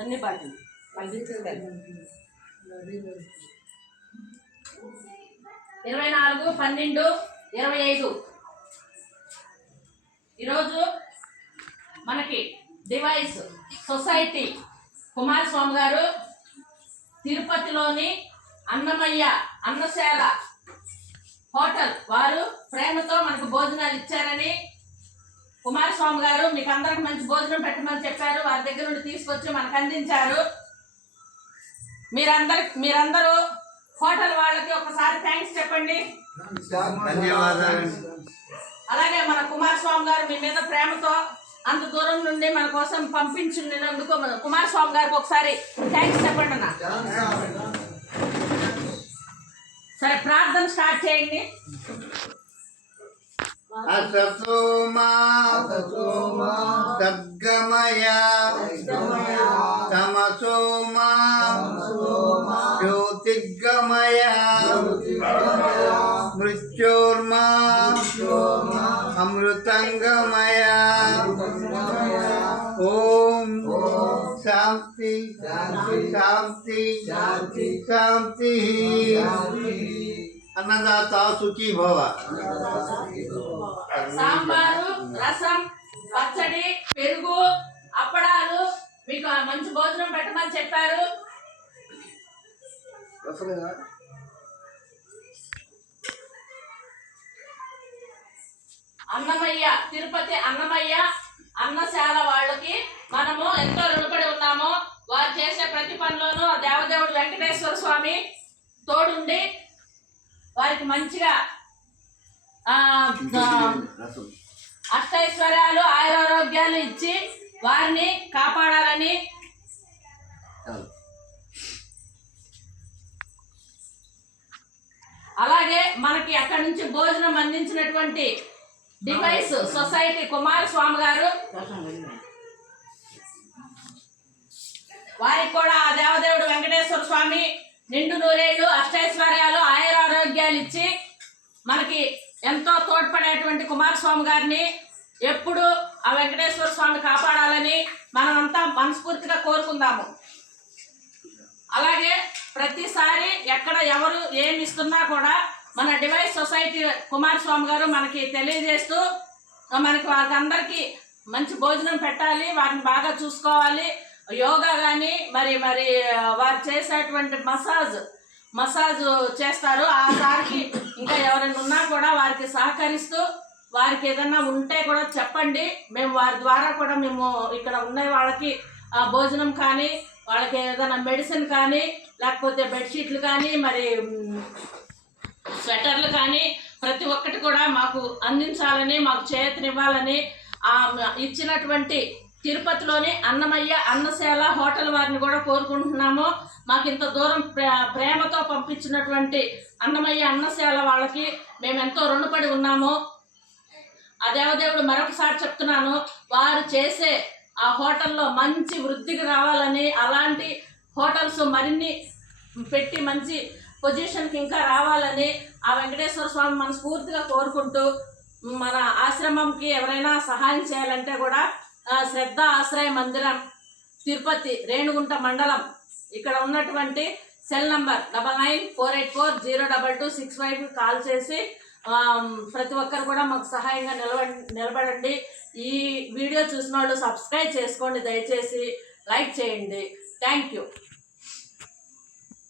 అన్ని పాటలు 24/12/25 ఈరోజు మనకి డివైస్ సొసైటీ కుమారస్వామి గారు తిరుపతిలోని అన్నమయ్య అన్నశాల హోటల్ వారు ప్రేమతో మనకు భోజనాలు ఇచ్చారని కుమారస్వామి గారు మీకు అందరికి మంచి భోజనం పెట్టమని చెప్పారు. వారి దగ్గర నుండి తీసుకొచ్చి మనకు అందించారు. మీరందరూ హోటల్ వాళ్ళకి ఒకసారి థ్యాంక్స్ చెప్పండి. ధన్యవాదాలు. అలాగే మన కుమారస్వామి గారు మీ మీద ప్రేమతో అంత దూరం నుండి మన కోసం పంపించినందుకు కుమారస్వామి గారికి ఒకసారి థ్యాంక్స్ చెప్పండి అన్న. సరే, ప్రార్థన స్టార్ట్ చేయండి. అసతోమా సద్గమయ తమసోమా జ్యోతిర్గమయ మృత్యోర్మా అమృతంగమయ. ఓం శాంతి శాంతి శాంతి. అన్నదాత సుఖీ భవ. సాంబారు, రసం, పచ్చడి, పెరుగు, అప్పడాలు మీకు మంచి భోజనం పెట్టమని చెప్పారు. అన్నమయ్య తిరుపతి అన్నమయ్య అన్నశాల వాళ్ళకి మనము ఎంతో రుణపడి ఉన్నాము. వారు చేసే ప్రతి పనిలోనూ దేవదేవుడు వెంకటేశ్వర స్వామి తోడుండి వారికి మంచిగా అష్టైశ్వర్యాలు ఆయురారోగ్యాలు ఇచ్చి వారిని కాపాడాలని అలాగే మనకి అక్కడి నుంచి భోజనం అందించినటువంటి డివైస్ సొసైటీ కుమారస్వామి గారు వారికి కూడా ఆ దేవదేవుడు వెంకటేశ్వర స్వామి నిండు నూరేళ్లు అష్టైశ్వర్యాలు ఆయురారోగ్యాలు ఇచ్చి మనకి ఎంతో తోడ్పడేటువంటి కుమారస్వామి గారిని ఎప్పుడు ఆ వెంకటేశ్వర స్వామి కాపాడాలని మనమంతా మనస్ఫూర్తిగా కోరుకుందాము. అలాగే ప్రతిసారి ఎక్కడ ఎవరు ఏమి ఇస్తున్నా కూడా మన డివైస్ సొసైటీ కుమారస్వామి గారు మనకి తెలియజేస్తూ మనకి వాళ్ళందరికీ మంచి భోజనం పెట్టాలి, వారిని బాగా చూసుకోవాలి. యోగా కానీ మరి వారు చేసేటువంటి మసాజ్ చేస్తారు. ఆ సారికి ఇంకా ఎవరైనా ఉన్నా కూడా వారికి సహకరిస్తూ వారికి ఏదన్నా ఉంటే కూడా చెప్పండి. మేము వారి ద్వారా కూడా మేము ఇక్కడ ఉన్న వాళ్ళకి భోజనం కానీ వాళ్ళకి ఏదైనా మెడిసిన్ కానీ లేకపోతే బెడ్షీట్లు కానీ మరి స్వెటర్లు కానీ ప్రతి ఒక్కటి కూడా మాకు అందించాలని మాకు చేతినివ్వాలని ఇచ్చినటువంటి తిరుపతిలోని అన్నమయ్య అన్నశాల హోటల్ వారిని కూడా కోరుకుంటున్నాము. మాకు ఇంత దూరం ప్రేమతో పంపించినటువంటి అన్నమయ్య అన్నశాల వాళ్ళకి మేము ఎంతో రుణపడి ఉన్నాము. ఆ దేవదేవుడు మరొకసారి చెప్తున్నాను, వారు చేసే ఆ హోటల్లో మంచి వృద్ధికి రావాలని, అలాంటి హోటల్స్ మరిన్ని పెట్టి మంచి పొజిషన్కి ఇంకా రావాలని ఆ వెంకటేశ్వర స్వామి మనస్ఫూర్తిగా కోరుకుంటూ మన ఆశ్రమంకి ఎవరైనా సహాయం చేయాలంటే కూడా శ్రద్ధ ఆశ్రయ మందిరం తిరుపతి రేణుగుంట మండలం ఇక్కడ ఉన్నటువంటి సెల్ నంబర్ 9948402265 కాల్ చేసి ప్రతి ఒక్కరు కూడా మాకు సహాయంగా నిలబడండి. ఈ వీడియో చూసిన వాళ్ళు సబ్స్క్రైబ్ చేసుకోండి, దయచేసి లైక్ చేయండి. Thank you.